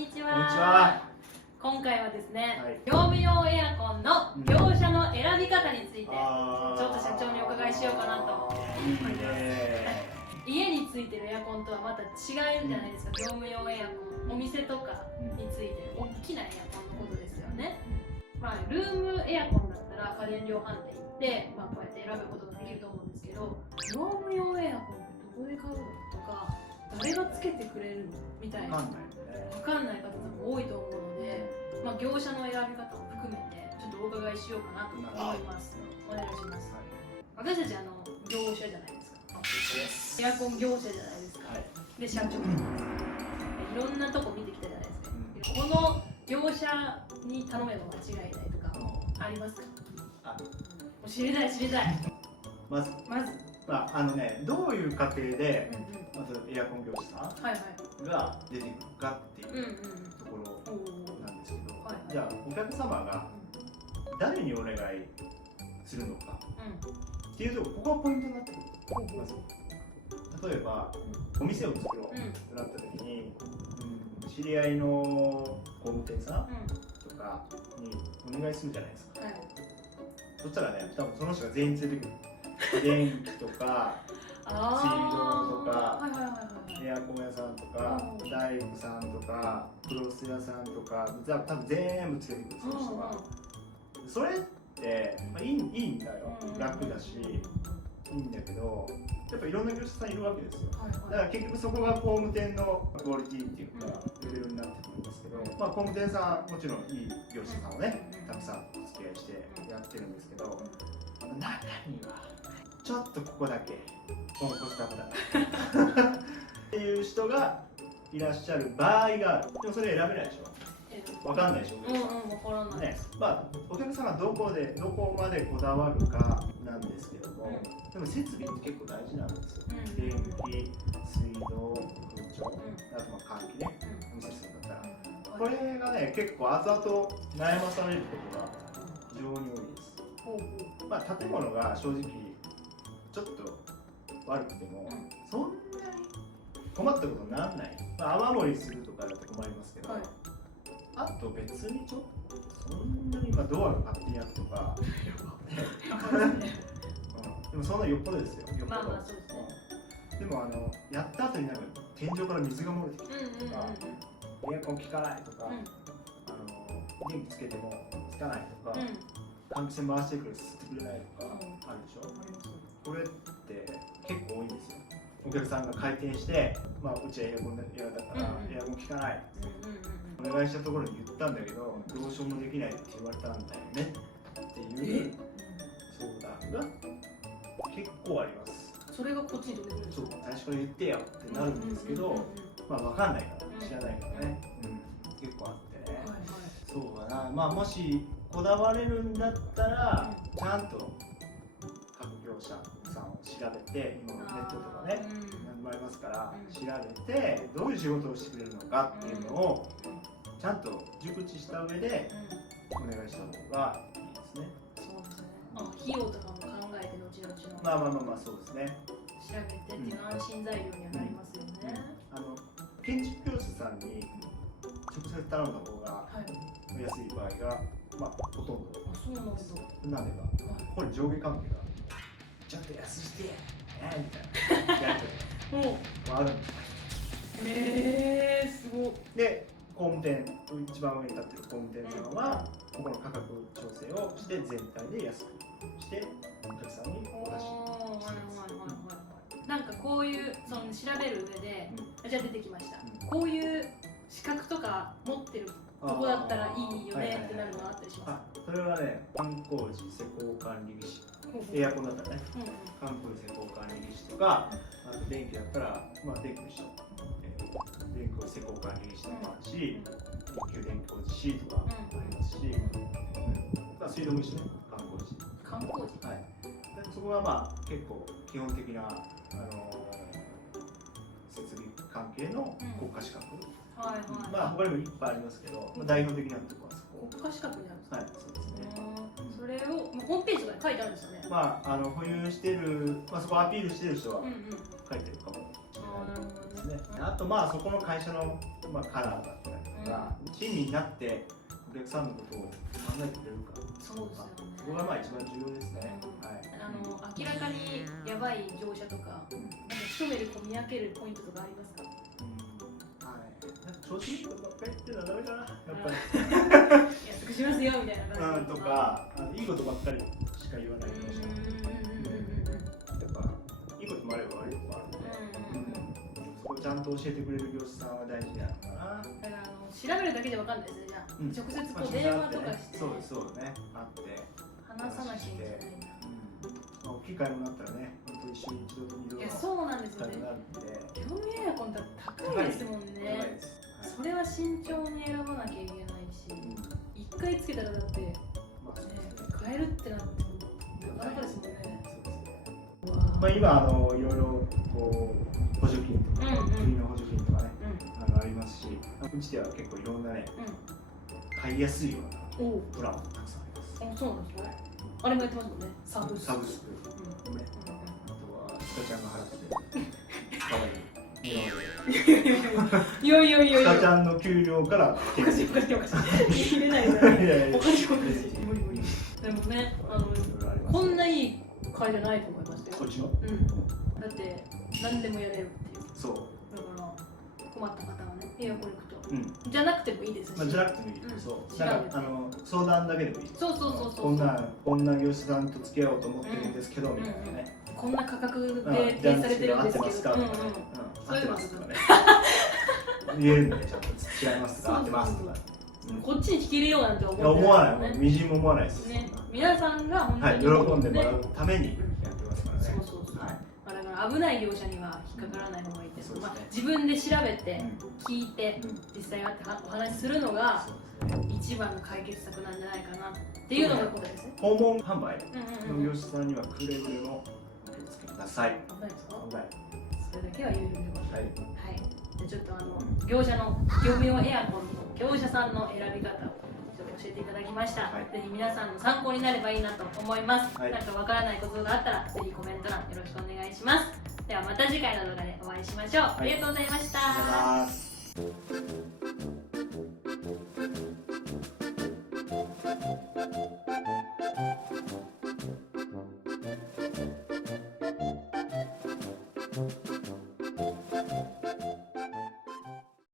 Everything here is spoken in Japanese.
にちこんにちは。は。今回はですね、はい、業務用エアコンの業者の選び方について、ちょっと社長にお伺いしようかなと思います。家についてるエアコンとはまた違うんじゃないですか。業務用エアコン、お店とかについてる大きなエアコンのことですよね。まあ、ルームエアコンだったら家電量販店行って、こうやって選ぶことができると思うんですけど、業務用エアコンってどこで買うのとか、誰がつけてくれるのみたいな。分かんない方も多いと思うので、業者の選び方を含めてちょっとお伺いしようかなと思います。お願いします。私たち業者じゃないですか。エアコン業者じゃないですか。で、社長じゃないですか。いろんなとこ見てきたじゃないですか。この業者に頼めば間違いないとかありますか？知りたい。まずどういう過程でまずエアコン業者さんが出てくるかっていうところなんですけど、じゃあお客様が誰にお願いするのかっていうとここがポイントになってくる。まず例えばお店を作ろうってなった時に、知り合いの工務店さんとかにお願いするじゃないですか。そしたらね、多分その人が全員連れてくる。電気とか水道とかエアコン屋さんとか大工さんとかクロス屋さんとか多分全部連れてくる。その人がそれって、いいんだよ。楽だしいいんだけど、やっぱいろんな業者さんいるわけですよ。だから結局そこが工務店のクオリティっていうかレベルになってくるんですけど、工務店さんもちろんいい業者さんをねたくさんお付き合いしてやってるんですけど、中にはちょっとここだけポンコツダメだっていう人がいらっしゃる場合がある。でもそれ選べないでしょ。わかんないでしょ。お客さんがどこまでこだわるかなんですけども、でも設備って結構大事なんですよ。電気、水道、空調、あと換気ね、お店するんだったら。これがね、結構後々悩まされることが非常に多いです。建物が正直ちょっと悪くても、そんなに困ったことにならない。雨漏りするとかだと困りますけど、あと別にちょっとそんなにドアが勝手に開くとかでもそんなよっぽどですよ。よっぽど。でもやった後に天井から水が漏れてきたりとか、エアコン効かないとか、電気つけてもつかないとか、換気扇回してくれ吸ってくれないとかあるでしょ。これって結構多いんですよ。お客さんが開店して、うちはエアコン嫌だからエアコン効かない、お願いしたところに言ったんだけど、どうしようもできないって言われたんだよねっていう相談が結構あります。それがこっちに出てくる。そう、最初から言ってよってなるんですけど、分かんないから知らないからね、結構あってね。そうだな、もしこだわれるんだったらちゃんと各業者さんを調べて、今のネットとかね何もありますから調べて、どういう仕事をしてくれるのかっていうのをちゃんと熟知した上でお願いした方がいいですね。そうですね。費用とかも考えて後々のそうですね。調べてっていう安心材料にはなりますよね。建築業者さんに直接頼んだ方が安い場合がほとんど。そうなんですよ。なればこれ上下関係がちょっと安してみたいなやつもあるんです。すごい。で工務店、一番上に立ってる工務店さんはここの価格調整をして全体で安くしてお客さんにお出ししてます。こういう調べる上で、じゃあ出てきました。こういう資格とか持ってるここだったらいいよねってなるのがあったりします。それはね、観光時施工管理技師、エアコンだったらね、観光時施工管理技師とか、あと電気だったら電気の人、電気施工管理技師とかもあるし、一級電気工事士とかありますし、水道も一緒ね、観光時。はい。そこは結構基本的な設備関係の国家資格。他にもいっぱいありますけど、代表的なところはそこ。国家資格にあるんですか？はい、そうですね。それをホームページとかに書いてあるんですよね。保有してる、そこアピールしてる人は書いてるかもしれないですね。あとそこの会社のカラーだったり。が親身になってお客さんのことを考えてくれるか。そうですよね。これがまあ一番重要ですね。はい。明らかにやばい業者とか、一目でこう見分けるポイントとかありますか？はい。調子いいことばっかり言ってるのはダメかな。やっぱり。安くしますよみたいな感じとか、いいことばっかりしか言わない業者。やっぱいいこともあれば悪いこともあるんで、そこをちゃんと教えてくれる業者さんは大事なのかな。だから調べるだけじゃわかんないですね。じゃあ直接こう電話とかして、そうね、会って話さなきゃいけないな。大きい買い物だったらね、本当一緒に一度にいやそうなんですよね。業務エアコンって高いですもんね。それは慎重に選ばなきゃいけないし、一回つけたらだって買えるってなってもなかなかですもんね。まあ今いろいろこう補助金とか国の補助金とかねありますし、うちでは結構いろんなね買いやすいようなプランもたくさんあります。そうなんですね。あれもやってますもんね。サブスク。あとはスカちゃんが払って可愛い。いやいやいやいや。スカちゃんの給料からおかしいおかしいおかしい。入れないからね。おかしいおかしい。無理無理。でもね、こんないい会じゃないと思いますよ。こっちの？だって何でもやれるっていう。そう。だから困った方はね、エアコン行くと。じゃなくてもいいですし。じゃなくてもいい。そう。なんか相談だけでもいい。そうそうそうそう。こんな業者さんと付き合おうと思ってるんですけどみたいなね。こんな価格で提示されてるんですけど、そういうのとかね。言えるんでちゃんと違いますとか合ってますとか。こっちに聞けるようなんて思わない。みじんも思わないです。皆さんが本当に喜んでもらうためにやってますからね。そうそうそう。だから危ない業者には引っかからない方がいいです。自分で調べて聞いて実際会ってお話しするのが一番の解決策なんじゃないかなっていうのが答えですね。訪問販売の業者さんにはくれぐれもお気をつけください。危ないですか？それだけは言えるんで。はい。じゃあちょっと業者の業務用エアコンの業者さんの選び方をちょっと教えていただきました。ぜひ皆さんの参考になればいいなと思います。なんかわからないことがあったらぜひコメント欄よろしくお願いします。ではまた次回の動画でお会いしましょう。ありがとうございました。ありがとうございます。